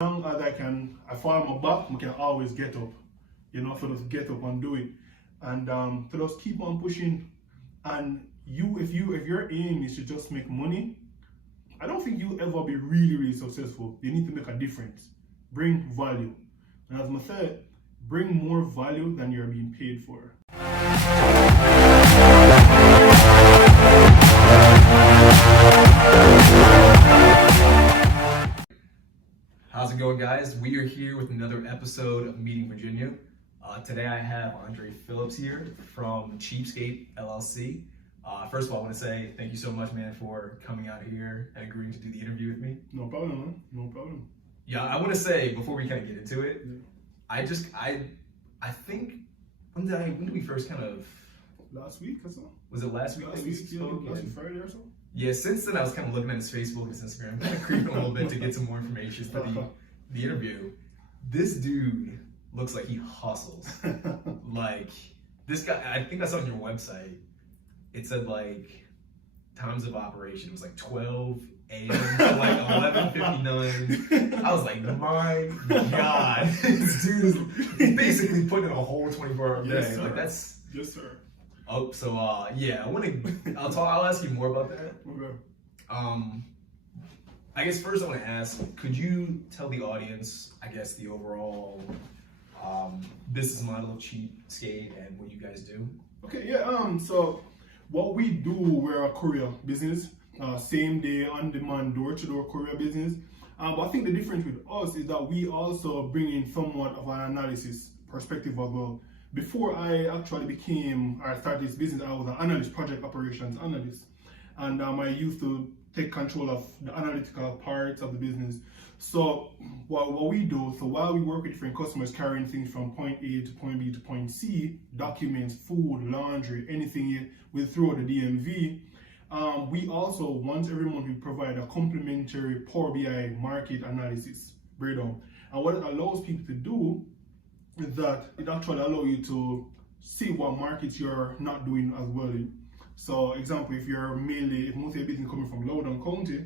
long as I fall on my back, I can always get up. So just get up and do it. And to just keep on pushing. And if your aim is to just make money, I don't think you'll ever be really, really successful. You need to make a difference. Bring value. And as I said, bring more value than you're being paid for. How's it going, guys? We are here with another episode of Meeting Virginia. Today I have Andre Phillips here from CheapSkate LLC. First of all, I want to say thank you so much, man, for coming out here and agreeing to do the interview with me. No problem, man. No problem. Yeah, I want to say before we kind of get into it, I think when did we first kind of? Last week or so? Was it last week? Last week, last Friday or so? Yeah, since then I was kind of looking at his Facebook and his Instagram, kind of creeping a little bit to get some more information for the interview. This dude looks like he hustles. Like, this guy, I think I saw on your website, it said like times of operation was like 12 a.m. to like 11:59. I was like, my God, this dude is basically putting in a whole 24-hour day. Yes, Like, that's. Yes, sir. Oh, so yeah, I'll ask you more about that. Okay. I guess first I want to ask, could you tell the audience, I guess, the overall business model of CheapSkate and what you guys do? Okay, yeah. So what we do, we're a courier business, same day, on demand, door-to-door courier business. But I think the difference with us is that we also bring in somewhat of an analysis perspective as well. Before I actually started this business, I was an analyst, project operations analyst. And I used to take control of the analytical parts of the business. So what we do, so while we work with different customers carrying things from point A to point B to point C, documents, food, laundry, anything with through the DMV, we also, once every month, we provide a complimentary Power BI market analysis breakdown. And what it allows people to do is that it actually allows you to see what markets you're not doing as well in. So, example, if most of your business coming from Loudoun County,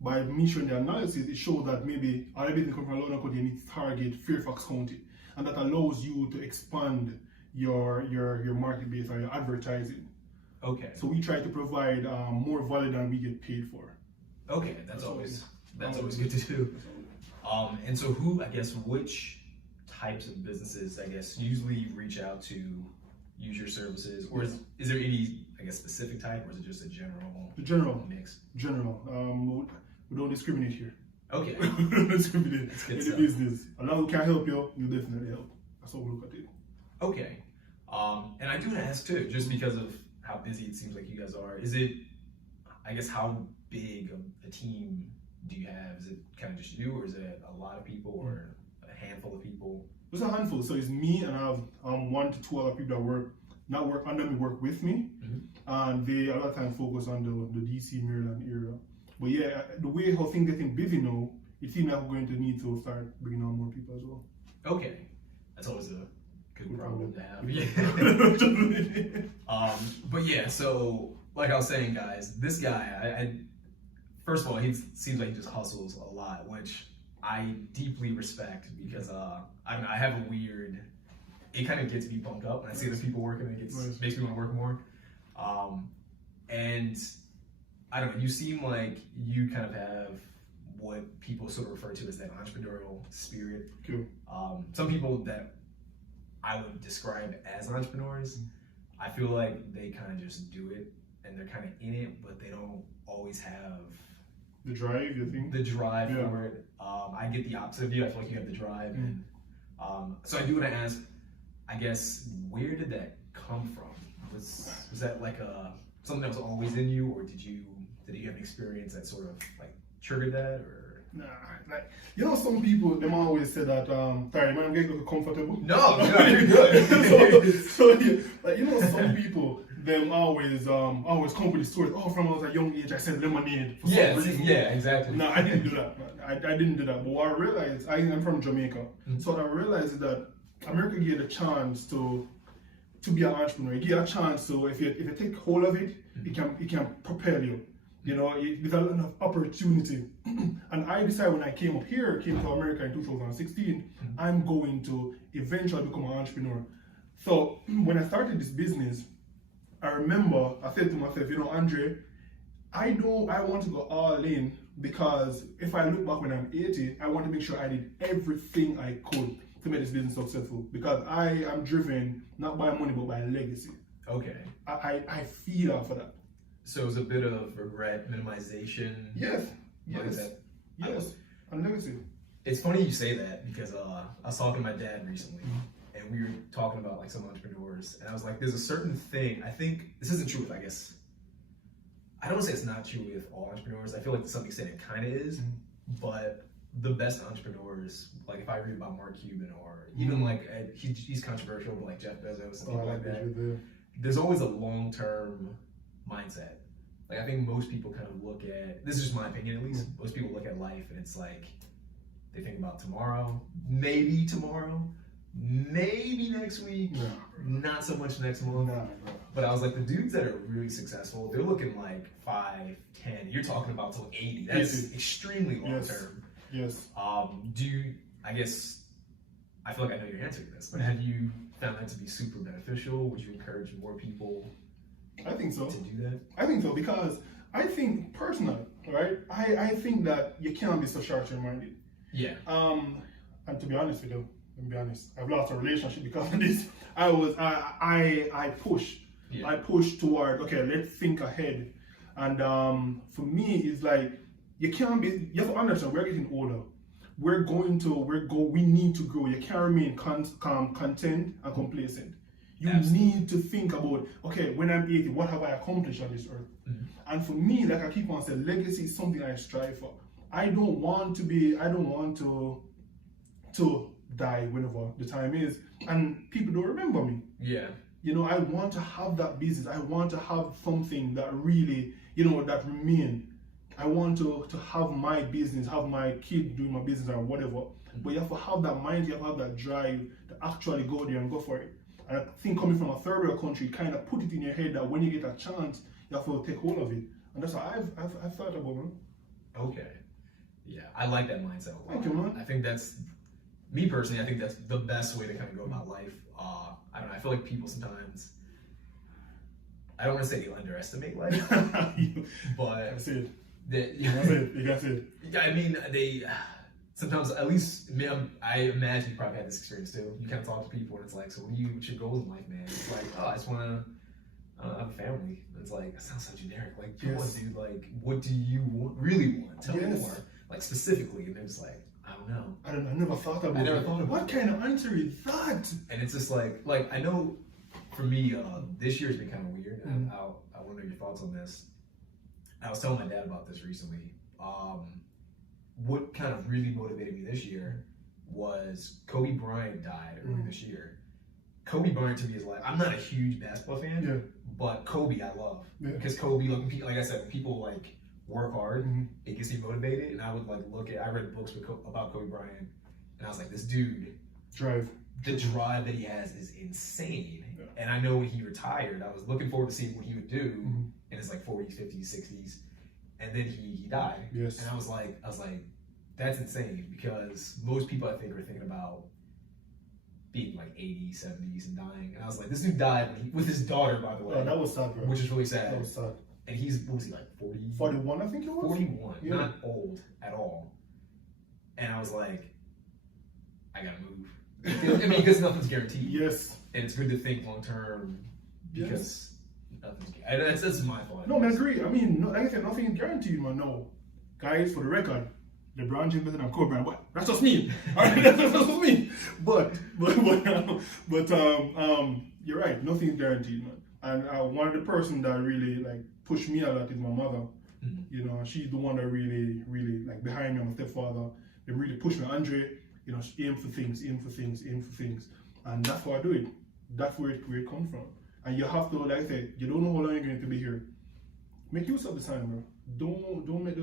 by me showing the analysis, it shows that maybe other business coming from Loudoun County need to target Fairfax County, and that allows you to expand your market base or your advertising. Okay. So we try to provide more value than we get paid for. Okay, that's always good to do. And so which types of businesses, I guess, usually you reach out to use your services, or is there any, I guess, specific type, or is it just a general mix? General. We don't discriminate here. Okay. We don't discriminate in the business. A lot who can help you, you definitely help. That's how we look at it. Okay. And I do want to ask too, just because of how busy it seems like you guys are, is it, I guess, how big of a team do you have? Is it kind of just you, or is it a lot of people, or a handful of people? It's a handful. So it's me, and I have 1 to 2 other people that work under me, work with me, and they a lot of times focus on the DC, Maryland area. But yeah, the way how things getting busy now, it seems like we're going to need to start bringing on more people as well. Okay, that's always a good problem to have. Yeah. But yeah, so like I was saying, guys, this guy, I first of all, he seems like he just hustles a lot, which I deeply respect, because I have a weird, it kind of gets me pumped up when I see other people working. It makes me want to work more. And I don't know, you seem like you kind of have what people sort of refer to as that entrepreneurial spirit. Cool. Some people that I would describe as entrepreneurs, I feel like they kind of just do it and they're kind of in it, but they don't always have the drive, you think? The drive for it. I get the opposite of you. I feel like you have the drive. And so I do want to ask, I guess, where did that come from? Was that like something that was always in you, or did you have an experience that sort of like triggered that, or? Nah, like, some people, them always say that, sorry, man, I'm getting comfortable. No, you're good. so yeah, some people, them always come with the stories. Oh, from when I was a young age, I said lemonade. For some reason. Yeah, exactly. No, I didn't do that. I didn't do that. But what I realized, I'm from Jamaica. So what I realized is that America gave a chance to be an entrepreneur. You get a chance to, if you take hold of it, it can propel you. You know, there's a lot of opportunity. And I decided when I came to America in 2016, I'm going to eventually become an entrepreneur. So when I started this business, I remember I said to myself, you know, Andre, I want to go all in, because if I look back when I'm 80, I want to make sure I did everything I could to make this business successful, because I am driven not by money but by legacy. Okay. I feed off of that. So it was a bit of regret, minimization. Yes. Like Yes. that. Yes. And legacy. It's funny you say that, because I was talking to my dad recently, and we were talking about like some entrepreneurs, and I was like, there's a certain thing, I think, this isn't true with, I guess, I don't want to say it's not true with all entrepreneurs. I feel like to some extent it kind of is, but the best entrepreneurs, like if I read about Mark Cuban, or even like, he's controversial, but like Jeff Bezos and people like that, there's always a long-term mindset. Like I think most people kind of look at, this is just my opinion at least, most people look at life and it's like, they think about tomorrow, maybe next week, not so much next month. But I was like, the dudes that are really successful, they're looking like 5, 10, you're talking about till 80. That's extremely long term. Yes. I guess, I feel like I know your answer to this, but have you found that to be super beneficial? Would you encourage more people I think so. to do that? I think so, because I think personally, right? I think that you can't be so short-term minded. Yeah. And to be honest with you, let me be honest, I've lost a relationship because of this. I pushed. Yeah. I pushed toward, okay, let's think ahead. And for me, it's like, you have to understand, we're getting older. We need to grow. You can't remain content and complacent. You need to think about, okay, when I'm 80, what have I accomplished on this earth? And for me, like I keep on saying, legacy is something I strive for. I don't want to die whenever the time is, and people don't remember me. Yeah. You know, I want to have that business. I want to have something that really, you know, that remain. I want to have my business, have my kid doing my business or whatever. But you have to have that mind, you have to have that drive to actually go there and go for it. And I think coming from a third world country, kind of put it in your head that when you get a chance, you have to take hold of it. And that's what I've thought about, man. Okay. Yeah, I like that mindset a lot. Thank you, man. I think that's, me personally, I think that's the best way to kind of go about life. I don't know, I feel like people sometimes, I don't want to say they underestimate life, but that's it. You got it. I mean, they sometimes, at least I imagine you probably had this experience too. You kind of talk to people and it's like, so what's your goals in life, man? It's like, oh, I just want to have a family. And it's like, that sounds so generic. Like, come on, dude, like, what do you really want? Tell me more, like specifically. And they're just like, I don't know. I never thought about it. What kind of answer is that? And it's just like I know for me, this year's been kind of weird. And I want to know your thoughts on this. I was telling my dad about this recently. What kind of really motivated me this year was Kobe Bryant died earlier this year. Kobe Bryant to me is like, I'm not a huge basketball fan, but Kobe I love. Because Kobe, like I said, when people like work hard, it gets me motivated. And I would like I read books about Kobe Bryant, and I was like, this dude, the drive that he has is insane. And I know when he retired, I was looking forward to seeing what he would do in his like 40s, 50s, 60s. And then he died. Yes. And I was like, that's insane, because most people I think are thinking about being like 80s, 70s and dying. And I was like, this dude died with his daughter, by the way. Oh, that was sad, bro. Which is really sad. That was sad. And what was he, like 40? 41, I think it was. 41, not old at all. And I was like, I gotta move. I mean, because nothing's guaranteed. Yes. And it's good to think long term, because that's my thought. No, man, I agree. I mean, like I said, nothing is guaranteed, man. No. Guys, for the record, LeBron James better than Kobe Bryant. What? That's just me. All right, that's just me. But you're right. Nothing is guaranteed, man. And one of the person that really like pushed me a lot is my mother. You know, she's the one that really like behind me. I'm a stepfather. They really pushed me. Andre, you know, aim for things, and that's why I do it. That's where it comes from. And you have to, like I said, you don't know how long you're going to be here. Make use of the time, bro. Don't make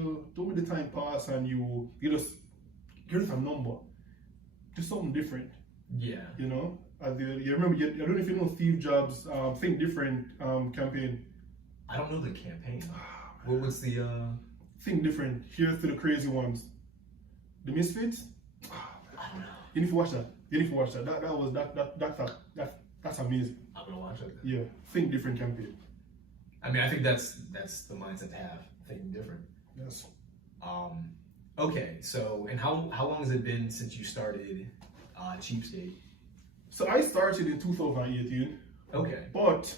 the time pass and you're just a number. Do something different. Yeah. You know, you remember? I don't know if you know Steve Jobs' Think Different campaign. I don't know the campaign. What's the Think different. Here's to the crazy ones. The Misfits. I don't know. You need to watch that. That's amazing. I'm gonna watch it. Yeah. Think different campaign. I mean, I think that's the mindset to have, thinking different. Yes. Okay, so and how long has it been since you started CheapSkate? So I started in 2018. Okay. But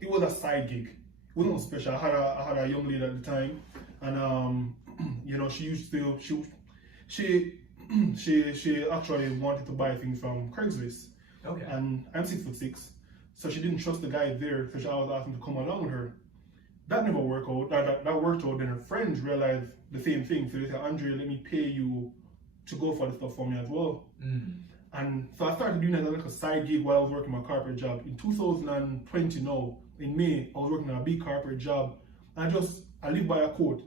it was a side gig. It wasn't special. I had a young lady at the time, and she used to she actually wanted to buy things from Craigslist. Okay. And I'm 6'6", so she didn't trust the guy there, so she always asked him to come along with her. That never worked out. That worked out. Then her friends realized the same thing. So they said, Andre, let me pay you to go for the stuff for me as well. Mm. And so I started doing that as like a side gig while I was working my corporate job. In 2020 now, in May, I was working on a big corporate job. And I live by a quote,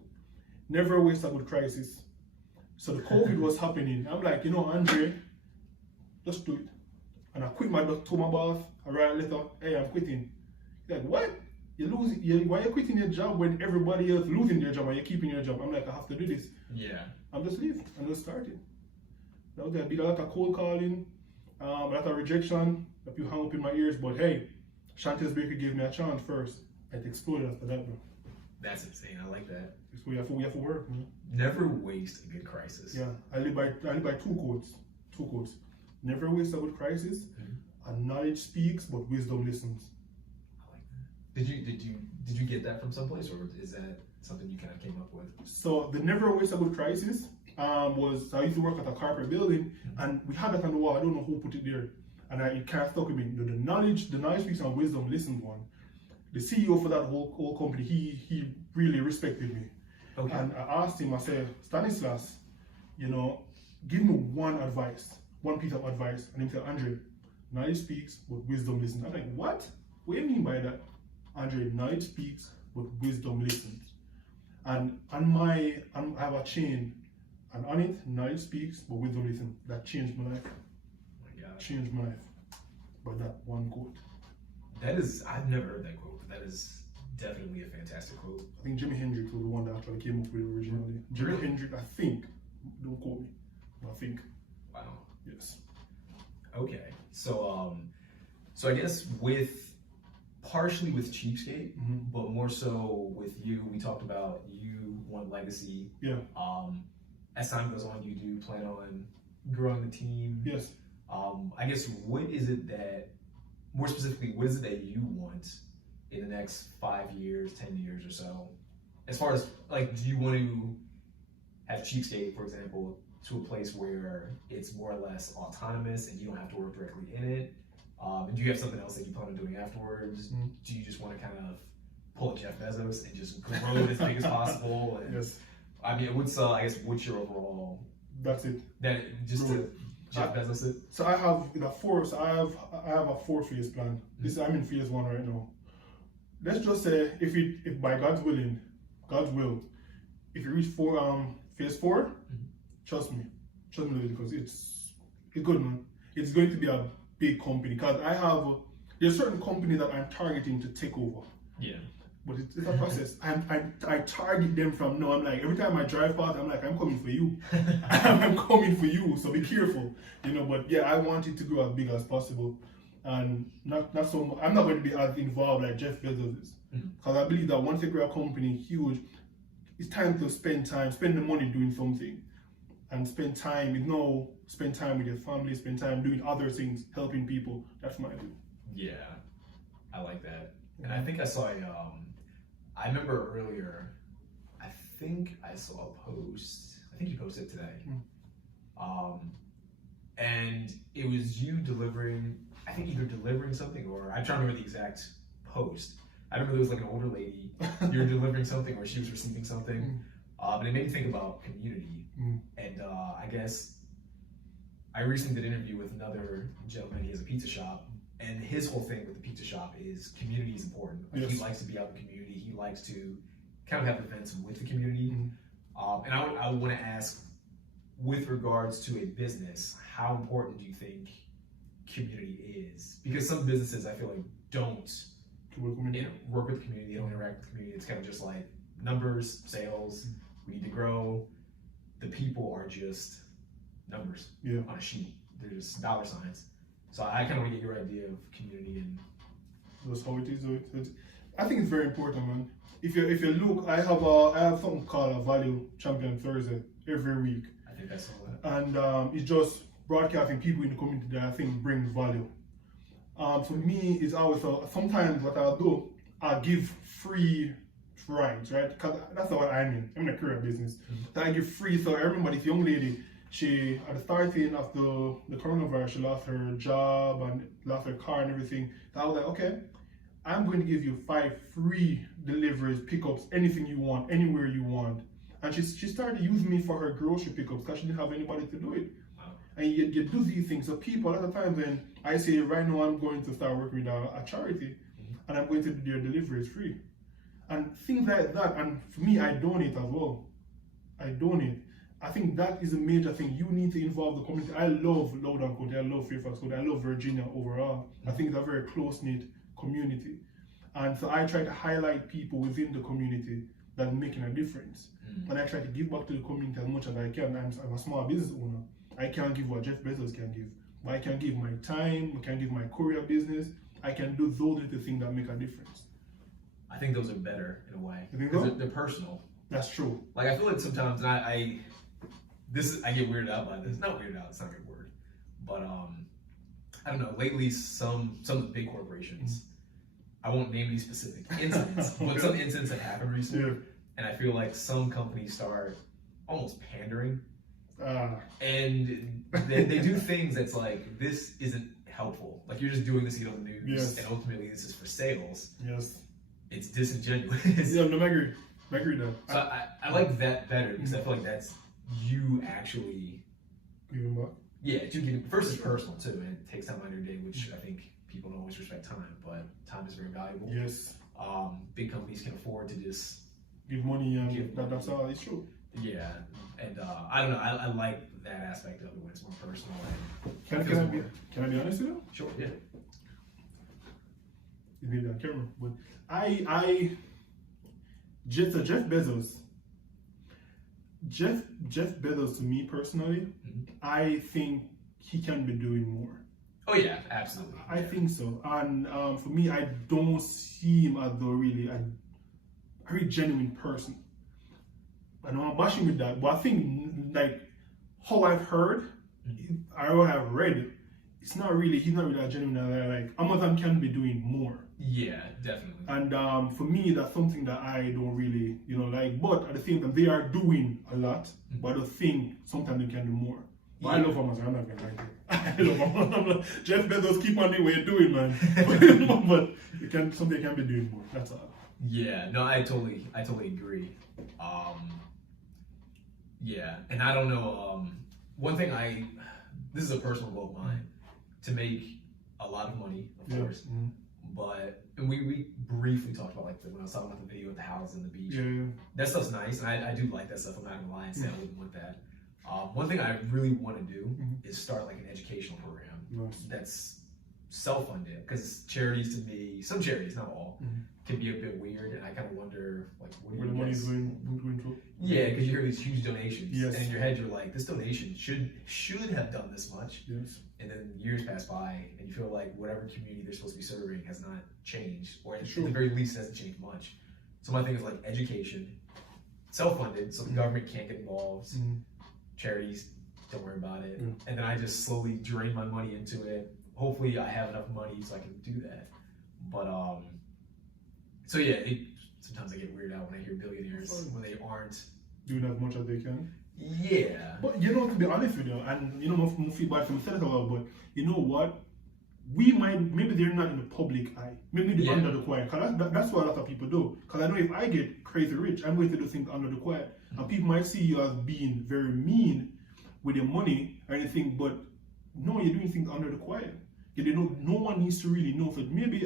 never waste a good crisis. So the COVID was happening. I'm like, Andre, just do it. And I quit told my boss, I write a letter, hey, I'm quitting. He's like, what? Why are you quitting your job when everybody else losing their job and you're keeping your job? I'm like, I have to do this. Yeah. I'm just leave and just started. That was there. I did a lot of cold calling, a lot of rejection, that people hung up in my ears, but hey, Chantel's Bakery gave me a chance first. It exploded after that, bro. That's insane. I like that. So we have to work, man. Never waste a good crisis. Yeah, I live by two quotes. Two quotes. Never waste a good crisis, and knowledge speaks, but wisdom listens. I like that. Did you get that from someplace, or is that something you kind of came up with? So the never waste a good crisis was, I used to work at a corporate building, and we had that on the wall. I don't know who put it there, and it kind of stuck with me. The knowledge speaks and wisdom listens one. The CEO for that whole company, he really respected me. Okay. And I asked him, I said, Stanislas, give me one piece of advice. And he said, Andre, knowledge speaks, but wisdom listens. I'm like, what? What do you mean by that? Andre, knowledge speaks, but wisdom listens. And I have a chain, and on it, knowledge speaks, but wisdom listens. That changed my life. Oh my God. Changed my life. By that one quote. I've never heard that quote, but that is definitely a fantastic quote. I think Jimi Hendrix was the one that actually came up with it originally. Jimi Hendrix, I think. Don't quote me, but I think. Wow. Yes. Okay. So I guess partially with CheapSkate, but more so with you, we talked about you want legacy. Yeah. As time goes on, you do plan on growing the team. Yes. I guess more specifically, what is it that you want in the next 5 years, 10 years or so? As far as do you want to have CheapSkate, for example, to a place where it's more or less autonomous and you don't have to work directly in it? And do you have something else that you plan on doing afterwards? Do you just want to kind of pull a Jeff Bezos and just grow it as big as possible? And, yes. I mean, what's your overall? That's it. Jeff Bezos it. So I have I have a 4-phase plan. I'm in phase 1 right now. Let's just say if by God's will, if you reach phase 4, trust me, because it's good, man. It's going to be a big company because there's certain companies that I'm targeting to take over. Yeah. But it's a process. I target them from now. I'm like, every time I drive past, I'm like, I'm coming for you. I'm coming for you. So be careful, But yeah, I want it to grow as big as possible, and not so much. I'm not going to be as involved like Jeff Bezos is, because I believe that once you grow a company huge, it's time to spend the money doing something, and spend time with your family, spend time doing other things, helping people. That's my view. Yeah, I like that. And I think I saw I remember earlier, I think I saw a post, I think you posted today. And it was you delivering something, or I'm trying to remember the exact post. I remember there was like an older lady, you were delivering something or she was receiving something. But it made me think about community. And I guess I recently did an interview with another gentleman, he has a pizza shop. And his whole thing with the pizza shop is community is important. He likes to be out in the community. He likes to kind of have events with the community. And I want to ask, with regards to a business, how important do you think community is? Because some businesses I feel like don't work with the community, they don't interact with the community. It's kind of just like numbers, sales. We need to grow. The people are just numbers on a sheet. They're just dollar signs. So I kind of want to get your idea of community and. That's how it is. I think it's very important, man. If you look, I have something called a Value Champion Thursday every week. I think that's all that. And it's just broadcasting people in the community that I think brings value. For me, it's always sometimes what I'll do, I'll give free rides, right? Because that's what I mean. I'm in a career business. So I give free. So I remember this young lady. She, at the starting of the coronavirus, she lost her job and lost her car and everything. So I was like, okay, I'm going to give you 5 free deliveries, pickups, anything you want, anywhere you want. And she started using me for her grocery pickups because she didn't have anybody to do it. Wow. And you do these things. So people, at the time when I say, right now I'm going to start working with a charity and I'm going to do their deliveries free. And things like that. And for me, I donate as well. I donate. I think that is a major thing. You need to involve the community. I love Loudoun County, I love Fairfax County, I love Virginia overall. I think it's a very close-knit community. And so I try to highlight people within the community that are making a difference. And I try to give back to the community as much as I can. I'm a small business owner. I can't give what Jeff Bezos can give. But I can give my time, I can give my courier business. I can do those little things that make a difference. I think those are better in a way. You think so? They're personal. That's true. Like I feel like sometimes, and I get weirded out by this. Not weirded out, it's not a good word. But I don't know, lately some of the big corporations, I won't name any specific incidents, but some incidents that happened recently, and I feel like some companies start almost pandering. And they do things that's like, this isn't helpful. Like you're just doing this to get on the news, and ultimately this is for sales. Yes. It's disingenuous. Yeah, no, I agree. I agree with that. So I like that better because I feel like that's you actually giving back. Yeah, you give first it's personal too, and it takes time out of your day, which I think people don't always respect time, but time is very valuable. Yes. Big companies can afford to just give money, and that's all. It's true. Yeah, and I don't know. I like that aspect of it when it's more personal. And can I be honest with you? Sure. Yeah. You need that camera, but Jeff Bezos to me personally, I think he can be doing more. Oh yeah, absolutely. I think so, and for me, I don't see him as though really a very genuine person. I know I'm bashing with that, but I think like how I've heard, I have read, he's not really a genuine. Like Amazon can be doing more. Yeah, definitely. And for me, that's something that I don't really, like. But at the same time, they are doing a lot. But I think sometimes they can do more. But I love Amazon. I'm not gonna like it. I love Amazon. I'm like, Jeff Bezos, keep on doing what you're doing, man. But something can be doing more. That's all. Yeah. No, I totally agree. Yeah, and I don't know. One thing this is a personal goal of mine, to make a lot of money, of course. But we briefly talked about when I was talking about the video with the house and the beach. Yeah. That stuff's nice, and I do like that stuff. I'm not gonna lie and say I wouldn't want that. One thing I really want to do is start like an educational program that's self-funded, because charities to me, some charities, not all, can be a bit weird, and I kind of wonder where the money's going to. Yeah, because you hear these huge donations, yes. and in your head you're like, this donation should have done this much. Yes. And then years pass by, and you feel like whatever community they're supposed to be serving has not changed, or at the very least, it hasn't changed much. So my thing is like education, self-funded, so the government can't get involved. Charities, don't worry about it. And then I just slowly drain my money into it. Hopefully I have enough money so I can do that. But so yeah, sometimes I get weirded out when I hear billionaires when they aren't doing as much as they can. Yeah. But to be honest with you, and no feedback from the about, but you know what? Maybe they're not in the public eye. Maybe they're under the quiet. Cause that's what a lot of people do. Because I know if I get crazy rich, I'm going to do things under the quiet. And people might see you as being very mean with your money or anything, but no, you're doing things under the quiet. No one needs to really know. So maybe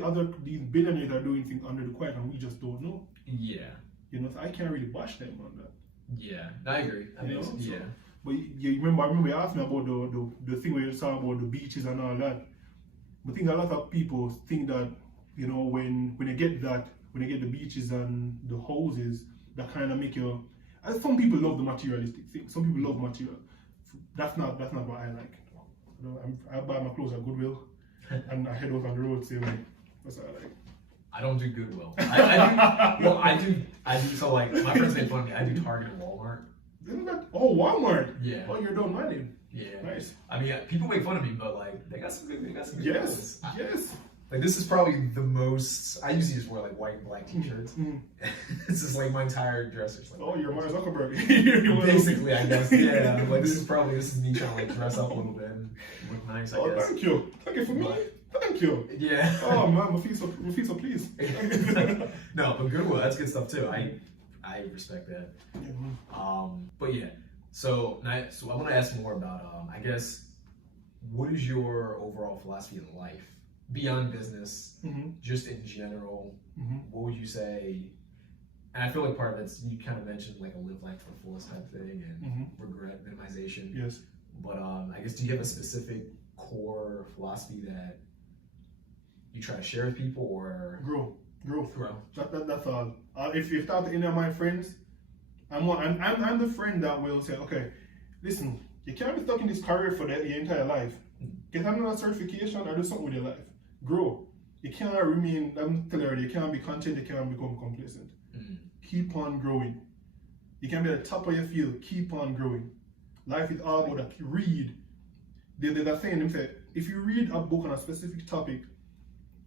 these billionaires are doing things under the quiet and we just don't know. Yeah. So I can't really bash them on that. Yeah, I agree. Yeah. But I remember you asked me about the thing where you're talking about the beaches and all that. I think a lot of people think that, when they get the beaches and the houses, that kind of make you. And some people love the materialistic thing. Some people love material. That's not what I like. You know, I buy my clothes at Goodwill, and I head out on the road saying like, that's what I like. I don't do Goodwill. I do. So like, my friends make fun of me. I do Target and Walmart. Isn't that? Oh, Walmart. Yeah. Oh, you're done money. Yeah. Nice. I mean, people make fun of me, but like, they got some good. Yes. clothes. Yes. Like, this is probably the most. I usually just wear like white and black T-shirts. Mm. This is like my entire dresser's. Like, Oh, you're Mark Zuckerberg. basically, I guess. Yeah. Like, this is me trying to like dress up a little bit and look nice. I guess. Thank you. Thank you for me. Thank you. Yeah. Oh man, my feet so pleased. No, but Goodwill, that's good stuff too. I respect that. Yeah, man. But yeah. So I want to ask more about I guess, what is your overall philosophy in life beyond business, just in general? What would you say? And I feel like part of it's, you kind of mentioned like a live life to the fullest type thing and regret minimization. Yes. But I guess, do you have a specific core philosophy that you try to share with people, or grow? That's all. If you talk to any of my friends, I'm the friend that will say, okay, listen, you can't be stuck in this career for your entire life. Get another certification or do something with your life. Grow. You can't remain. I'm telling you already, you can't be content. You can't become complacent. Keep on growing. You can be at the top of your field. Keep on growing. Life is all about that. Read. There's a saying, they say, if you read a book on a specific topic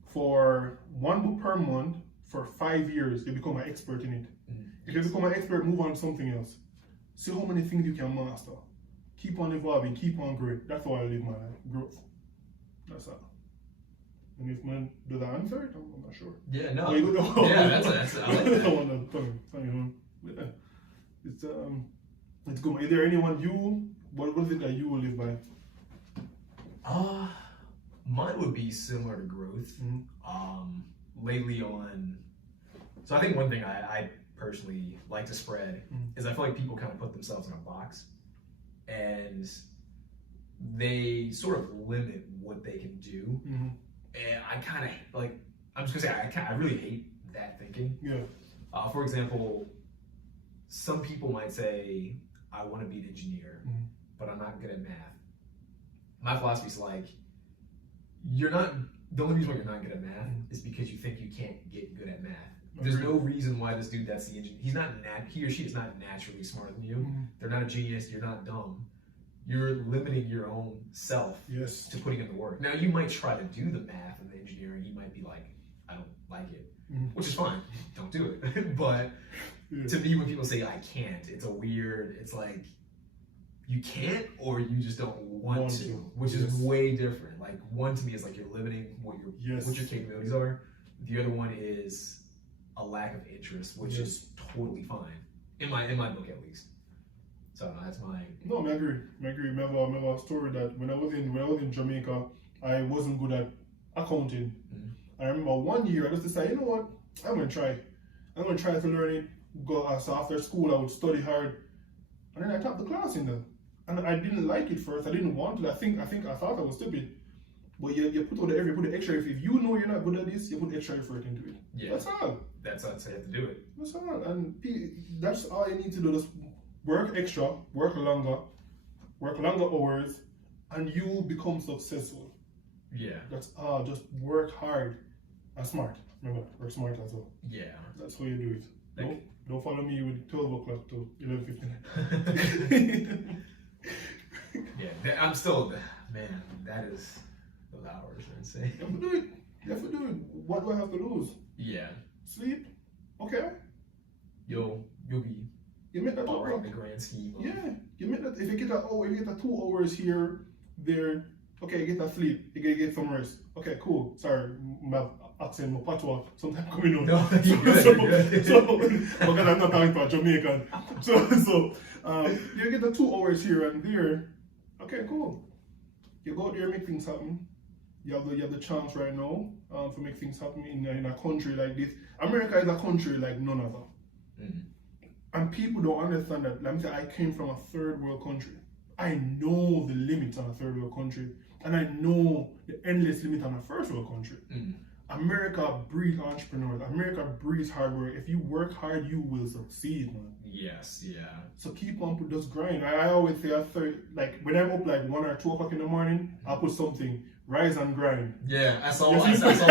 for one book per month for 5 years, you become an expert in it. If you become an expert, move on to something else. See how many things you can master. Keep on evolving, keep on growing. That's how I live my life. Growth. That's all. And if man does that answer it, I'm not sure. Yeah, no. Yeah, that's I like that. I want to tell you. It's good. Is there anyone what is it that you will live by? Mine would be similar to growth. Lately so I think one thing I personally like to spread is, I feel like people kind of put themselves in a box and they sort of limit what they can do. And I kind of like, I'm just gonna say, I really hate that thinking. Yeah. For example, some people might say, I want to be an engineer, but I'm not good at math. My philosophy is like, the only reason why you're not good at math is because you think you can't get good at math. There's no reason why this dude that's the engineer, he or she is not naturally smarter than you. They're not a genius, you're not dumb. You're limiting your own self to putting in the work. Now, you might try to do the math and the engineering, you might be like, I don't like it, which is fine, don't do it. But to me, when people say I can't, it's like, you can't, or you just don't want to, which is way different. Like, one to me is like you're limiting what your capabilities are. The other one is a lack of interest, which is totally fine in my book, at least. So that's my. No, I agree. Remember a story that when I was in Jamaica, I wasn't good at accounting. I remember one year I just decided, you know what, I'm gonna try to learn it. So after school, I would study hard, and then I topped the class in there. And I didn't like it first. I didn't want it. I thought I was stupid. But you put all the effort, put the extra effort. If you know you're not good at this, you put extra effort into it. Yeah. That's all. That's how you have to do it. That's all. And that's all you need to do. Just work extra, work longer hours, and you become successful. Yeah. That's all. Just work hard and smart. Remember, work smart as well. Yeah. That's how you do it. Don't follow me with 12 o'clock to 11:59. Yeah, I'm still, man, those hours are insane. You have to do it. What do I have to lose? Yeah. Sleep? Okay. You'll be you make that all right in the grand scheme. You make that, if you get a 2 hours here, there, okay, you get that sleep, you get some rest. Okay, cool. Sorry, my accent, my patois, sometimes coming on. No, you're good. Because I'm not talking about Jamaican. So you get the 2 hours here and there. Okay, cool. You go out there, make things happen. You have the chance right now to make things happen in a country like this. America is a country like none other. And people don't understand that. Let me say, I came from a third world country. I know the limits on a third world country, and I know the endless limit on a first world country. America breeds entrepreneurs. America breeds hard work. If you work hard, you will succeed, man. Yes, yeah. So keep on put just grind. I always say, like when I'm up like 1 or 2 o'clock in the morning, I'll put something. Rise and grind. Yeah, I saw I think it was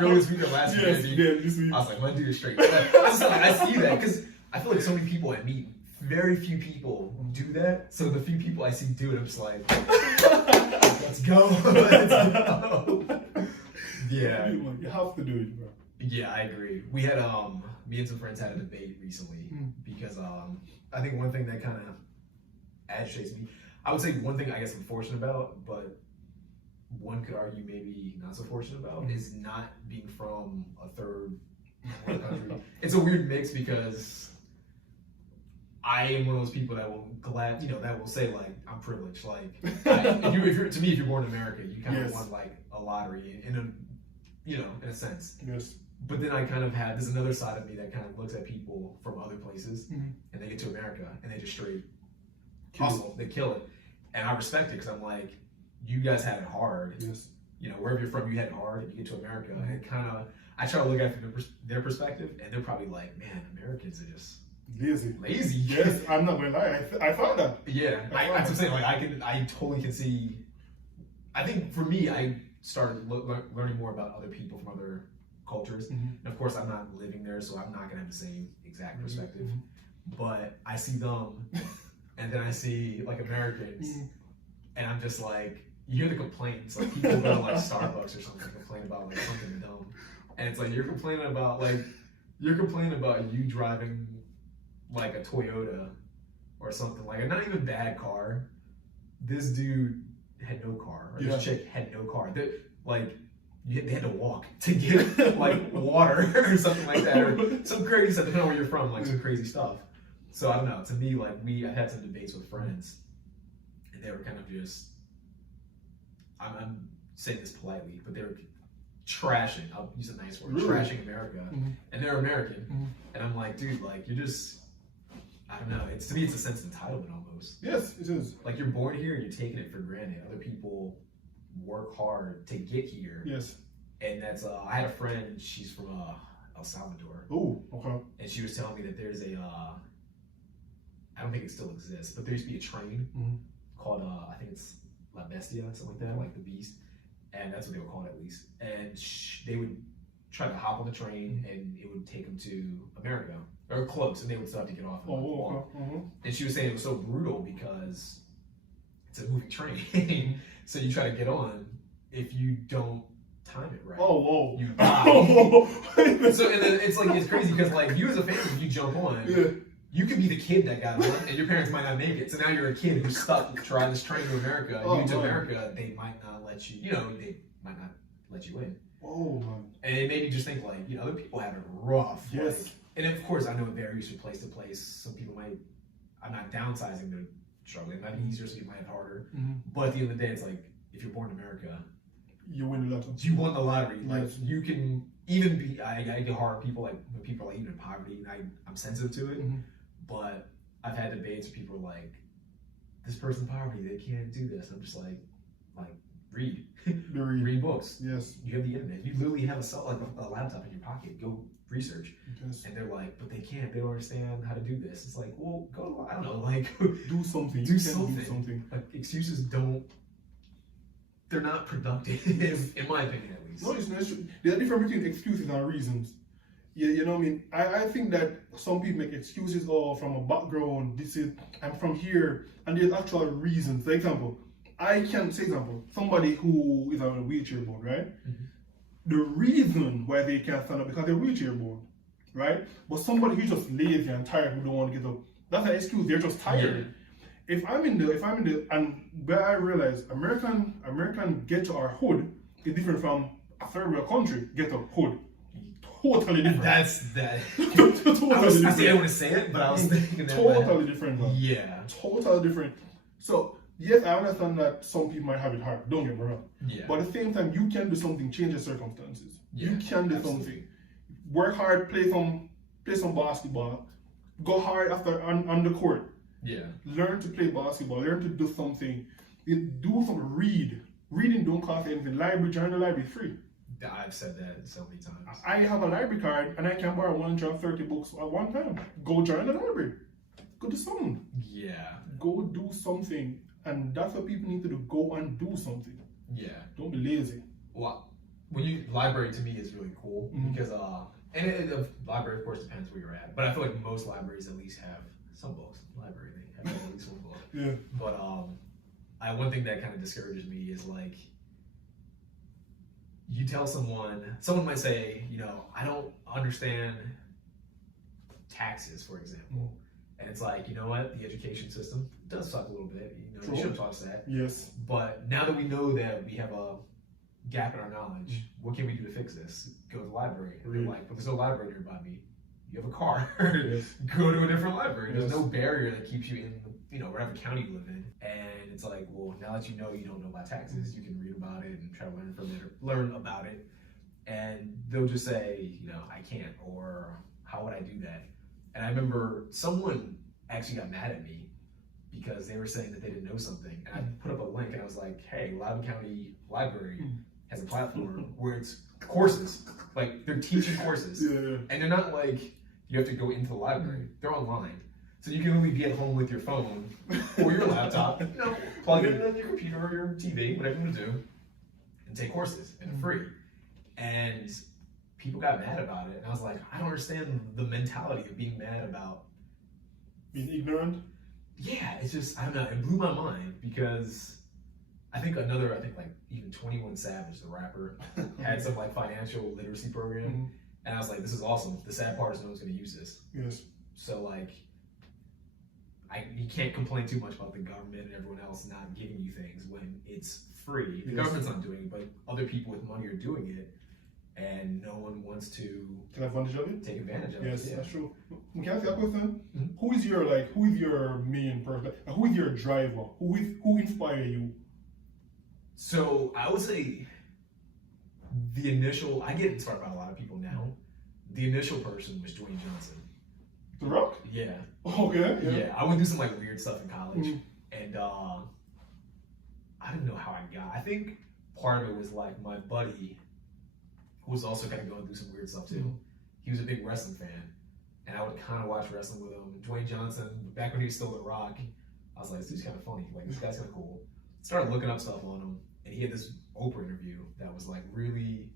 earlier this week or last week. This week. I was like, Monday to straight. I see that because I feel like so many people I meet, very few people do that. So the few people I see do it, I'm just like, let's go. Let's go. Yeah. You have to do it, bro. Yeah, I agree. We had me and some friends had a debate recently because I think one thing that kind of agitates me, I would say one thing I guess I'm fortunate about, but one could argue maybe not so fortunate about, is not being from a third world country. It's a weird mix because I am one of those people that will that will say like I'm privileged. Like if you're born in America, you kind of won like a lottery in a sense. Yes. But then I kind of have there's another side of me that kind of looks at people from other places and they get to America and they just straight hustle, they kill it, and I respect it because I'm like, you guys had it hard. Yes. Wherever you're from, you had it hard, and you get to America, and it kind of I try to look at it from their perspective, and they're probably like, man, Americans are just lazy. Yes, I'm not gonna lie. I thought that. Yeah, that's what I'm saying. Like I totally can see. I think for me, I started learning more about other people from other cultures, and of course, I'm not living there, so I'm not gonna have the same exact perspective. But I see them, and then I see like Americans, and I'm just like, you hear the complaints, like people go to like Starbucks or something, complain about like something dumb, and it's like you're complaining about you driving like a Toyota or something, like a not even bad car. This dude had no car, or this chick had no car. They had to walk to get like water or something like that, or some crazy stuff, depending on where you're from, like some crazy stuff. So I don't know. To me, like I had some debates with friends, and they were kind of just, I'm saying this politely, but they were trashing. I'll use a nice word, trashing America, and they're American, and I'm like, dude, like you're just, I don't know. To me, it's a sense of entitlement almost. Yes, it is. Like you're born here and you're taking it for granted. Other people work hard to get here. Yes. And that's I had a friend. She's from El Salvador. Oh, okay. And she was telling me that there's a I don't think it still exists, but there used to be a train called I think it's La Bestia, something like that, like the beast, and that's what they would call it at least. And they would try to hop on the train, and it would take them to America or close, and they would still have to get off. And she was saying it was so brutal because it's a moving train, so you try to get on. If you don't time it right, you die. So and then it's crazy because like you as a family, if you jump on. You could be the kid that got on, and your parents might not make it. So now you're a kid who's stuck to ride this train to America. You get to America, they might not let you. they might not let you in. Oh man! And it made me just think like, other people have it rough. Yes. Like, and of course, I know it varies from place to place. Some people might. I'm not downsizing their struggle. It might be easier. Some people might have harder. But at the end of the day, it's like if you're born in America, you win the lottery. You won the lottery. Like you can even be. I get hard people like when people are like even in poverty. I'm sensitive to it. But I've had debates where people are like, this person's poverty, they can't do this. I'm just like read. Read books. Yes. You have the internet. You literally have a laptop in your pocket. Go research. Yes. And they're like, but they can't. They don't understand how to do this. It's like, well, go. I don't know. Like, do something. Do something. Like excuses they're not productive, in my opinion at least. No, it's not true. There's a difference between excuses and reasons. Yeah, you know what I mean? I think that some people make excuses from a background, I'm from here, and there's actual reasons. For example, somebody who is on a wheelchair board, right? The reason why they can't stand up because they're wheelchair board, right? But somebody who's just lazy and tired who don't want to get up, that's an excuse, they're just tired. Yeah. If I'm in the, and where I realize American get to our hood is different from a third world country get to hood. Totally different. That's that. Totally I different. didn't want to say it, but I was thinking that. Totally different, man. Yeah. Totally different. So, yes, I understand that some people might have it hard. Don't get me wrong. Yeah. But at the same time, you can do something, change the circumstances. Yeah, you can do something. Work hard, play some basketball. Go hard on the court. Yeah. Learn to play basketball. Learn to do something. Read. Reading don't cost anything. Join the library is free. I've said that so many times. I have a library card and I can borrow 130 books at one time. Go join the library. Go do something. Yeah. Go do something. And that's what people need to do. Go and do something. Yeah. Don't be lazy. Well, library to me is really cool because and the library of course depends where you're at, but I feel like most libraries at least have some books. Library they have at least one book. Yeah. But one thing that kind of discourages me is like you tell someone might say, you know, I don't understand taxes, for example. And it's like, you know what, the education system does suck a little bit. You know, True. you should have taught us that. Yes. But now that we know that we have a gap in our knowledge, what can we do to fix this? Go to the library. And they're like, but there's no library nearby me. You have a car. Yes. Go to a different library. Yes. There's no barrier that keeps you in, you know, whatever county you live in. And it's like, well, now that you don't know about taxes, you can read about it and try to learn about it. And they'll just say, you know, I can't, or how would I do that? And I remember someone actually got mad at me because they were saying that they didn't know something. And I put up a link and I was like, hey, Loudoun County Library has a platform where it's courses. Like, they're teaching courses. Yeah. And they're not like, you have to go into the library. They're online. So you can only be at home with your phone or your laptop, you know, plug it into your computer or your TV, whatever you want to do, and take courses. And they're free. And people got mad about it. And I was like, I don't understand the mentality of being mad about being ignorant. Yeah, it's just, I don't know, it blew my mind because I think like even 21 Savage, the rapper, had some like financial literacy program. And I was like, this is awesome. The sad part is no one's going to use this. Yes. So like, you can't complain too much about the government and everyone else not giving you things when it's free. The government's not doing it, but other people with money are doing it. And no one wants to take advantage of it. Yes, that's true. Can I ask you a question? Who is your main person? Who is your driver? Who inspires you? So I would say I get inspired by a lot of people now. The initial person was Dwayne Johnson. The Rock? Yeah. Okay. Yeah. I went through some like weird stuff in college, and I didn't know how I got. I think part of it was like my buddy, who was also kind of going through some weird stuff too. He was a big wrestling fan, and I would kind of watch wrestling with him. Dwayne Johnson, back when he was still at Rock, I was like, this dude's kind of funny. Like, this guy's kind of cool. Started looking up stuff on him, and he had this Oprah interview that was like really,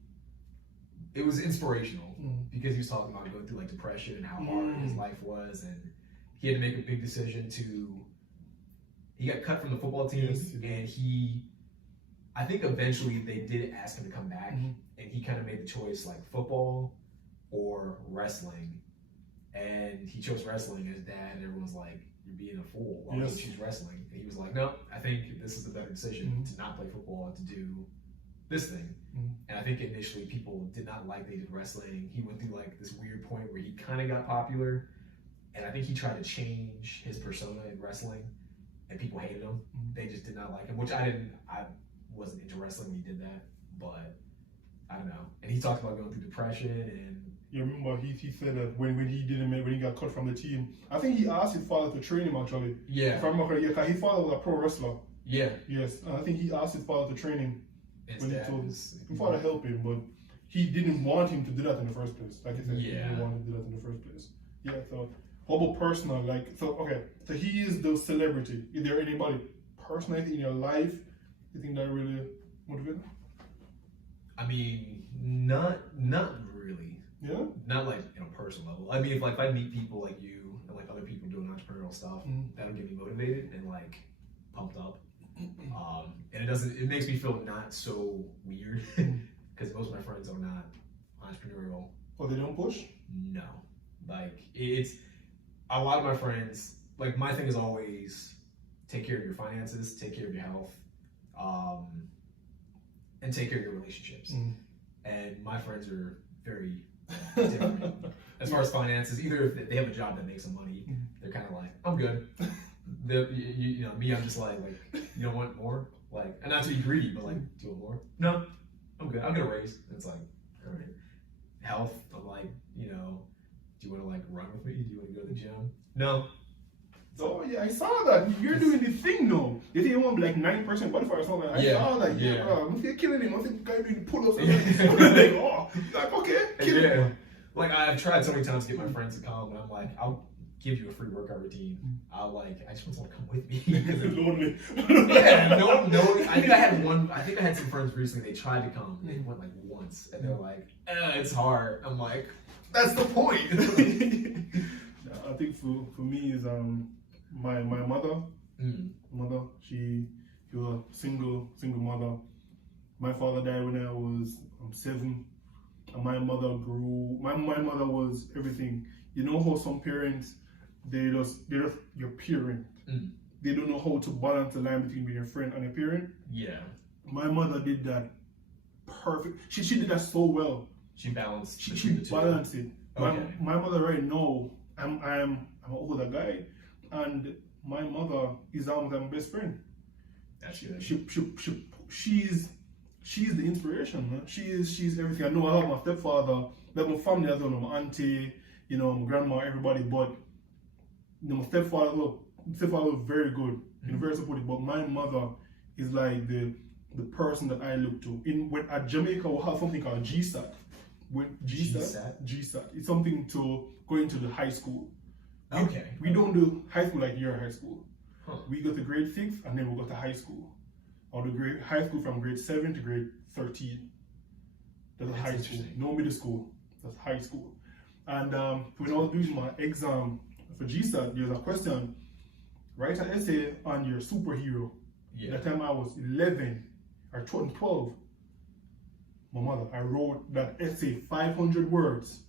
it was inspirational because he was talking about going through like depression and how hard his life was, and he had to make a big decision he got cut from the football team, and I think eventually they did ask him to come back, and he kind of made the choice like football or wrestling, and he chose wrestling. His dad and everyone's like, you're being a fool, why would you choose wrestling? And he was like, no, I think this is the better decision to not play football and to do this thing. And I think initially people did not like they did wrestling. He went through like this weird point where he kind of got popular, and I think he tried to change his persona in wrestling, and people hated him. They just did not like him, which I wasn't into wrestling when he did that, but I don't know. And he talked about going through depression, and you remember he said that when he got cut from the team, I think he asked his father to train him actually. Yeah. If I remember correctly, because his father was a pro wrestler. Yeah. Yes, and I think he asked his father to train him. His when dad he told was, his father help him, but he didn't want him to do that in the first place. Like I said, he Yeah. didn't want him to do that in the first place. Yeah. So how about personal? So he is the celebrity. Is there anybody personally in your life you think that really motivated? I mean, not really. Yeah. Not like in a personal level. I mean, if I meet people like you and like other people doing entrepreneurial stuff, that'll get me motivated and like pumped up. And it makes me feel not so weird because most of my friends are not entrepreneurial. Oh, they don't push? No. Like, it's a lot of my friends, like, my thing is always take care of your finances, take care of your health, and take care of your relationships. And my friends are very different. As far as finances, either if they have a job that makes them money, they're kind of like, I'm good. You know, me, I'm just like, you don't want more? Like, and not to be greedy, but like, do you want more? No, I'm good. I'll get a raise. And it's like, all right. Health, I'm like, you know, do you want to like run with me? Do you want to go to the gym? No. It's Oh yeah, I saw that. You're doing the thing now. You think you want like 9% butterfly or something? I saw that. Yeah. If you're killing him, I think the guy doing pull-ups. Like, oh, like okay, kill him. Like I've tried so many times to get my friends to come, and I'm like, I'll give you a free workout routine. I just want someone to come with me. Lonely. No. I think I had some friends recently. They tried to come. They went like once, and they're like, it's hard. I'm like, that's the point. I think for me is my mother. Mother, she was a single mother. My father died when I was 7, and my mother grew. My mother was everything. You know how some parents they're just your parent. They don't know how to balance the line between being your friend and a parent. Yeah. My mother did that perfect. She did that so well. She balanced. She balanced it. Okay. My mother right now, I'm an older guy, and my mother is almost my best friend. That's good. She's the inspiration, man. She's everything. I know I have my stepfather, like my family as well, my auntie, my grandma, everybody, but my stepfather was very good and very supportive. But my mother is like the person that I look to. At Jamaica, we have something called GSAT. GSAT. It's something to go into the high school. Okay. We don't do high school like your high school. Huh. We go to grade 6 and then we go to high school. Or the high school from grade 7 to grade 13. That's high school. No middle school. That's high school. And when I was doing my exam for GSAT, there's a question. Write an essay on your superhero. Yeah. That time I was 11 or 12. My mother, I wrote that essay, 500 words.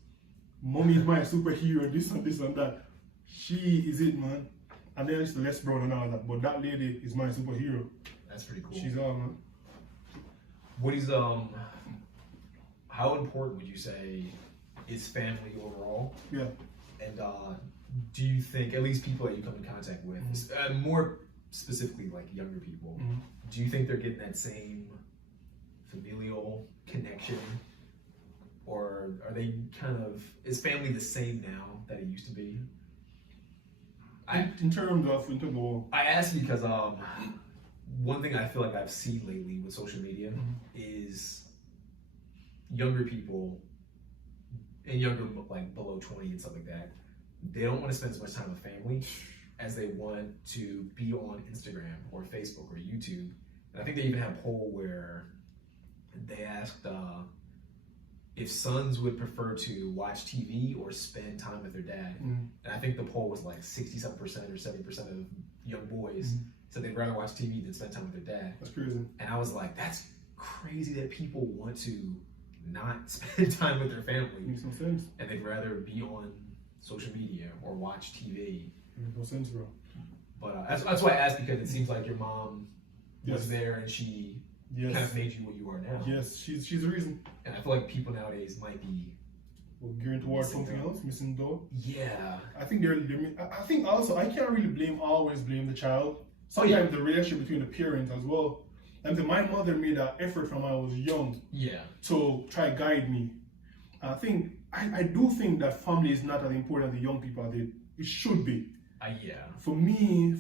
Mommy is my superhero, this and that. She is it, man. And then it's the Les Brown and all that. But that lady is my superhero. That's pretty cool. She's all, man. What is how important would you say is family overall? Yeah. And do you think, at least people that you come in contact with, more specifically like younger people, do you think they're getting that same familial connection, or are they is family the same now that it used to be? In terms of I ask you because one thing I feel like I've seen lately with social media is younger people and younger, like below 20 and stuff like that, they don't want to spend as much time with family as they want to be on Instagram or Facebook or YouTube. And I think they even had a poll where they asked if sons would prefer to watch TV or spend time with their dad. And I think the poll was like 67% or 70% of young boys said they'd rather watch TV than spend time with their dad. That's crazy. And I was like, that's crazy that people want to not spend time with their family. Makes no sense. And they'd rather be on social media or watch TV. Makes no sense, bro. But that's why I asked, because it seems like your mom was there and she kind of made you what you are now. Yes, she's the reason. And I feel like people nowadays might be gearing towards something else, missing though. Yeah. I think I think also I can't really always blame the child. Sometimes the relationship between the parents as well. And my mother made an effort when I was young to try to guide me. I think I do think that family is not as important as the young people as it should be. For me,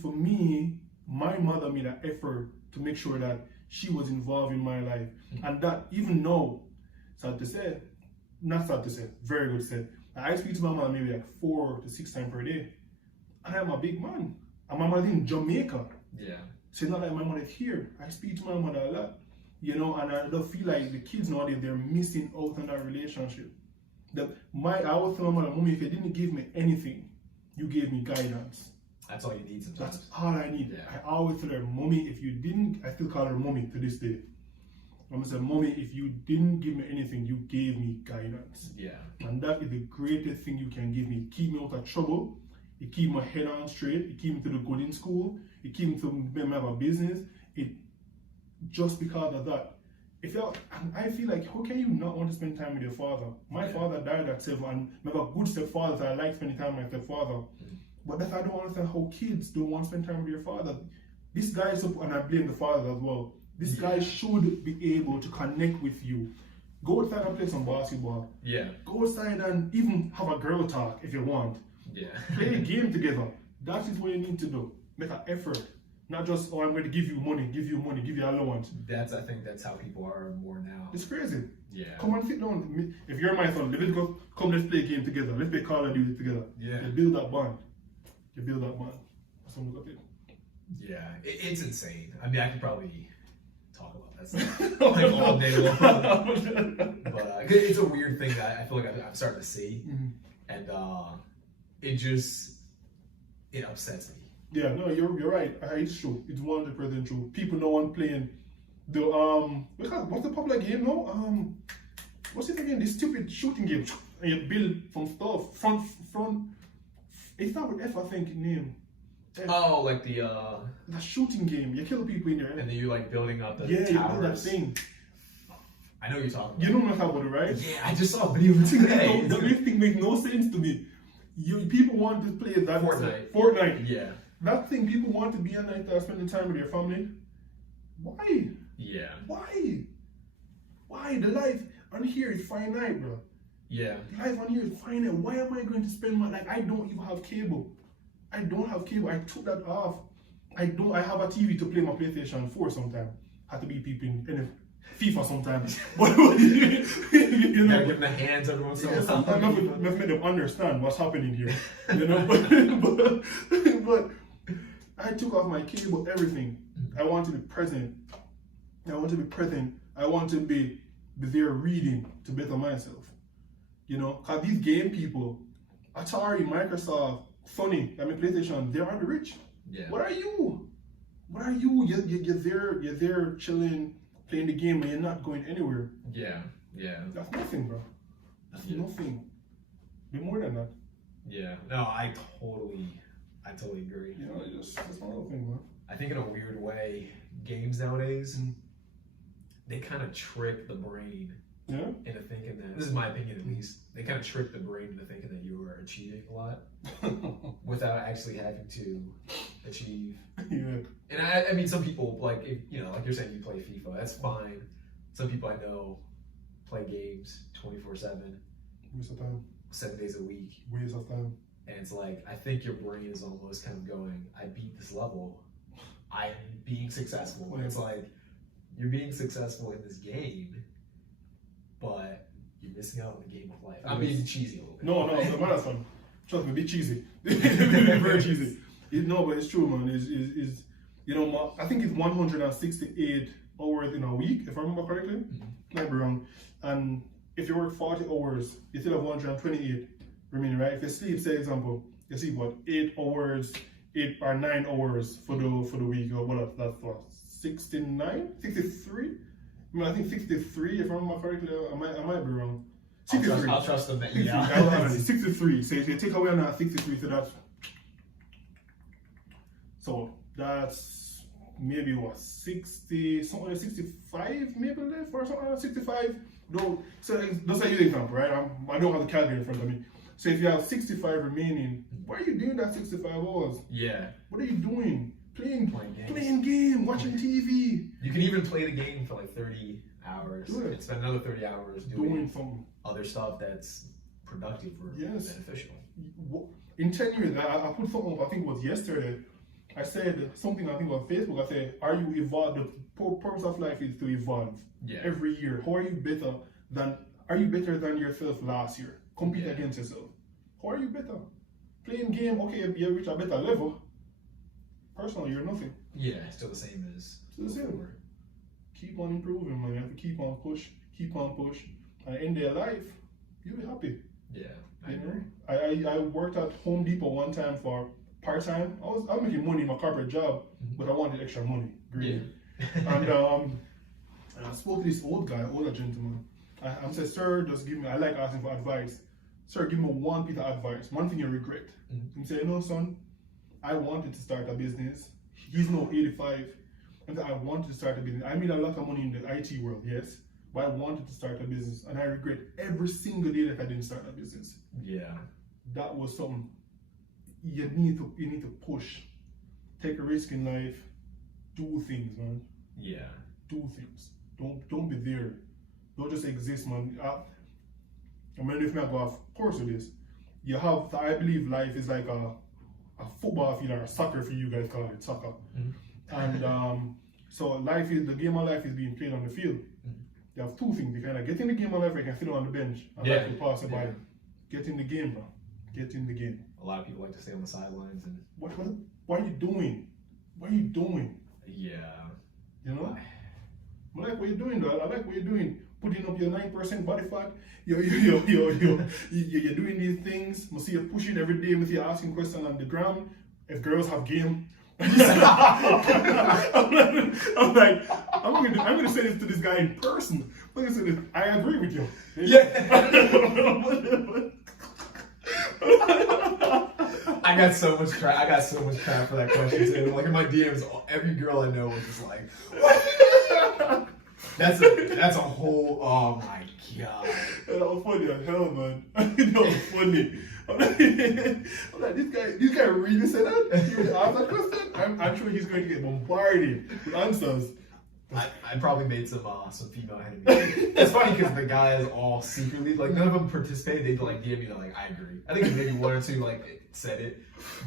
my mother made an effort to make sure that she was involved in my life. And that even now, very good said, I speak to my mother maybe like 4 to 6 times per day. And I'm a big man. And my mother in Jamaica. Yeah. So it's not like my mother here. I speak to my mother a lot. And I don't feel like the kids nowadays, they're missing out on that relationship. I always tell my mother, Mommy, if you didn't give me anything, you gave me guidance. That's all you need sometimes. That's all I need. Yeah. I always tell her, Mommy, if you didn't, I still call her Mommy to this day. I'm gonna say, Mommy, if you didn't give me anything, you gave me guidance. Yeah. And that is the greatest thing you can give me. Keep me out of trouble. It keep my head on straight. It keep me to the good in school. It keep me to have a business. Just because of that. I feel like, how can you not want to spend time with your father? My father died at 7, and I have a good stepfather, so I like spending time with my stepfather. But that's, I don't understand how kids don't want to spend time with their father. This guy is up, and I blame the father as well. This guy should be able to connect with you. Go outside and play some basketball. Yeah. Go outside and even have a girl talk if you want. Yeah. Play a game together. That is what you need to do. Make an effort. Not just, oh, I'm going to give you money, give you allowance. I think that's how people are more now. It's crazy. Yeah. Come and sit down. If you're my son, Leviticus, come let's play a game together. Let's play Call of Duty together. Yeah. You build that bond. That's what look at it. Yeah, it's insane. I mean, I could probably talk about that stuff like all day long. But it's a weird thing that I feel like I'm starting to see. And it upsets me. Yeah, no, you're right. It's true. It's 100% true. People know I'm playing the what's the popular game now? What's it again? This stupid shooting game. And you build from stuff. Front. It's not with F, I think name. F. Oh, like the shooting game. You kill people in there. And then you like building up the towers. towers. You build that thing. I know what you're talking about. You know what I'm talking about, right? Yeah, I just saw a video today. That thing makes no sense to me. People want to play that Fortnite. Yeah. That thing, people want to be a night spending time with their family. Why? Yeah. Why? The life on here is finite, bro. Yeah. The life on here is finite. Why am I going to spend I don't even have cable. I took that off. I have a TV to play my PlayStation 4 sometimes. Have to be people in FIFA sometimes. But you know, give them the hands every once in a while. Sometimes make them understand what's happening here. You know, but I took off my cable, everything. I want to be present. I want to be there reading to better myself. You know, because these game people, Atari, Microsoft, Sony, PlayStation, they are the rich. Yeah. What are you? You're there chilling, playing the game, and you're not going anywhere. Yeah. That's nothing, bro. That's nothing. Be more than that. Yeah. No, I totally agree. You know, that's another thing, man. I think in a weird way, games nowadays, they kind of trick the brain into thinking that, this is my opinion at least, they kind of trick the brain into thinking that you are achieving a lot without actually having to achieve. Yeah. And I mean, some people, like, if, you know, like you're saying you play FIFA, that's fine. Some people I know play games 24/7. Waste of time. 7 days a week. Waste of time. And it's like, I think your brain is almost kind of going, I beat this level, I'm being successful. And it's like, you're being successful in this game, but you're missing out on the game of life. I'm being cheesy a little bit. No, it's a marathon. Trust me, be cheesy. Very cheesy. No, but it's true, man. Is you know, I think it's 168 hours in a week, if I remember correctly. Might be wrong. And if you work 40 hours, you still have 128 remaining, right? If you sleep, say example, you sleep what, 8 hours, 8 or 9 hours for the week, or what? That's what, 69, 63. I mean, I think 63, if I remember correctly. I might be wrong. 63. I'll trust them that, 63. So if you take away on that 63, that's maybe what, 60, something like 65 maybe left, or something like 65. No, so that's a use example, right? I don't have the calculator in front of me. So if you have 65 remaining, what are you doing that 65 hours? Yeah. What are you doing? Playing game, watching TV. You can even play the game for like 30 hours and spend another 30 hours doing some other stuff that's productive or beneficial. In 10 years, I put something up, I think it was yesterday. I said something, I think on Facebook. I said, are you evolve? The purpose of life is to evolve every year. How are you better than yourself last year? Compete against yourself. How are you better? Playing game, okay, you reach a better level. Personally, you're nothing. Yeah, still the same as before. Keep on improving, man. You have to keep on push. And in their life, you'll be happy. Yeah, I agree. I worked at Home Depot one time for part-time. I was making money in my corporate job, but I wanted extra money. Great. Yeah. And I spoke to this older gentleman. I said, sir, just give me, I like asking for advice. Sir, give me one piece of advice, one thing you regret. He said, no, son, I wanted to start a business. He's now 85. And I wanted to start a business. I made a lot of money in the IT world, yes, but I wanted to start a business, and I regret every single day that I didn't start a business. Yeah. That was something you need to push. Take a risk in life. Do things, man. Yeah. Do things. Don't be there. Don't just exist, man. I mean, if I go off course with this, you have, I believe life is like a football field or a soccer for you guys call it soccer. Mm-hmm. And so the game of life is being played on the field. Mm-hmm. You have two things. You kind of get in the game of life, or you can sit on the bench and Yeah. let you pass it by. Get in the game, bro. Get in the game. A lot of people like to stay on the sidelines and What are you doing? What are you doing? yeah. You know? I like what you're doing, though. I like what you're doing. Putting up your 9% body fat. You're doing these things. I see you pushing every day. I see you asking questions on the ground. If girls have game. I'm gonna say this to this guy in person. I'm gonna say this. I agree with you. Yeah. I got so much crap for that question too. Like in my DMs, every girl I know was just like, "What?" That's a whole. Oh my god. That was funny as hell, man. That was funny. I'm like, this guy really said that? He really asked that question? I'm sure he's going to get bombarded with answers. I probably made some female enemies. It's funny because the guys all secretly, like none of them participated. They'd like DM me, they're like, I agree. I think maybe one or two like said it,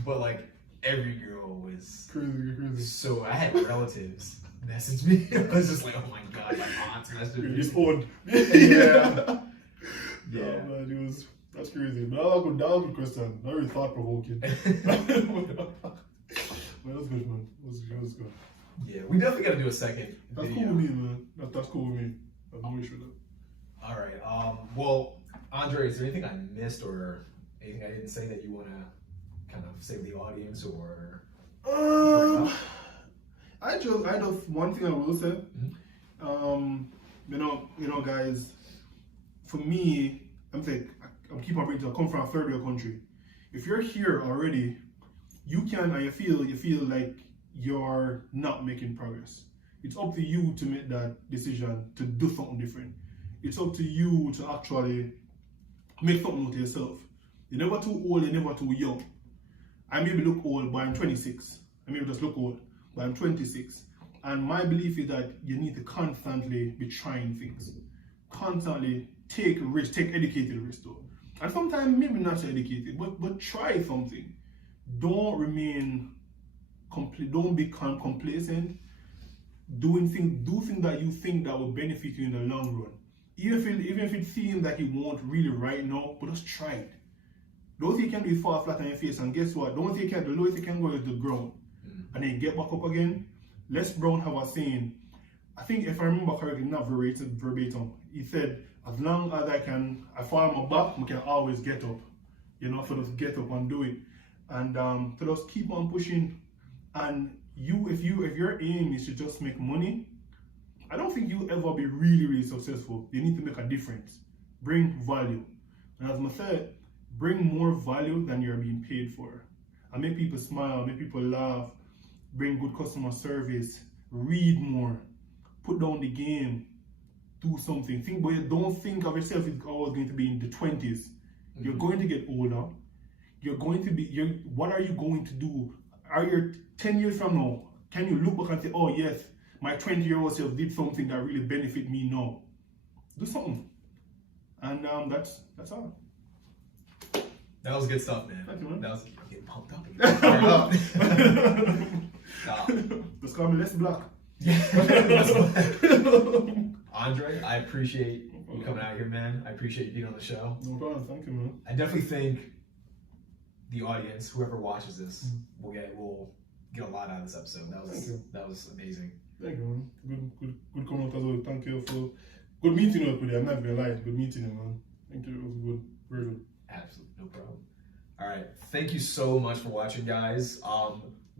but like every girl was crazy. So I had relatives message me. I was just like, oh my god, my aunt's messaged me. Just owned. Yeah. Yeah. Oh, man, that's crazy. But that was a good question. Very thought provoking. Well, that's good, man. That was good. Yeah, we definitely got to do a second. That's video. cool with me, man. That's cool with me. I have no issue with that. All right. Well, Andre, is there anything I missed or anything I didn't say that you want to kind of say to the audience or? I just one thing I will say. Mm-hmm. You know, guys. For me, I'm keep on bringing. I come from a third world country. If you're here already, you can and you feel like you're not making progress. It's up to you to make that decision to do something different. It's up to you to actually make something out of yourself. You're never too old, you're never too young. I maybe look old, but I'm 26. I maybe just look old, but I'm 26. And my belief is that you need to constantly be trying things. Constantly take risk, take educated risk though. And sometimes maybe not so educated, but try something. Don't become complacent. Do things that you think that will benefit you in the long run. Even if it seems like it won't really right now, but just try it. The only thing you can do is fall flat on your face, and guess what? The lowest you can go is the ground. And then get back up again. Les Brown have a saying, I think if I remember correctly, not verbatim, he said, as long as I fall on my back, I can always get up. So just get up and do it. And so just keep on pushing. And if your aim is to just make money, I don't think you'll ever be really, really successful. You need to make a difference. Bring value. And as I said, bring more value than you're being paid for. And make people smile, make people laugh, bring good customer service, read more, put down the game, do something. Don't think of yourself as always going to be in the 20s. Mm-hmm. You're going to get older. What are you going to do? Are you 10 years from now? Can you look back and say, oh yes, my 20-year-old self did something that really benefit me now? Do something. And that's all. That was good stuff, man. Thank you, man. That was getting pumped up. Just call me Les Black. Andre, I appreciate you coming out here, man. I appreciate you being on the show. No problem. Thank you, man. I definitely think the audience, whoever watches this, will get a lot out of this episode. That was amazing. Thank you, man. Good coming out as well. Thank you for good meeting you today. I'm not gonna lie, good meeting you, man. Thank you. It was good. Very good. Absolutely, no problem. All right, thank you so much for watching, guys.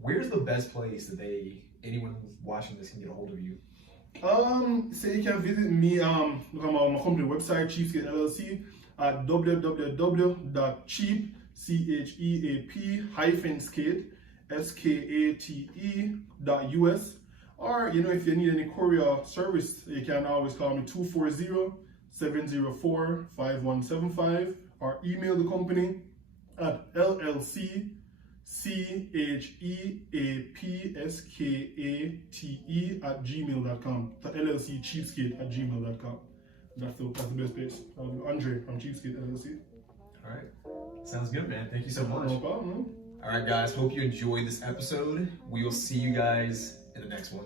Where's the best place that anyone watching this can get a hold of you? So you can visit me look at my company website, CheapSkate LLC, at www.cheapskate-skate.us. Or if you need any courier service, you can always call me 240-704-5175 or email the company at llccheapskate@gmail.com. The llccheapskate@gmail.com. That's the best place. Andre from CheapSkate LLC. All right. Sounds good, man. Thank you so much. No problem, man. All right, guys. Hope you enjoyed this episode. We will see you guys in the next one.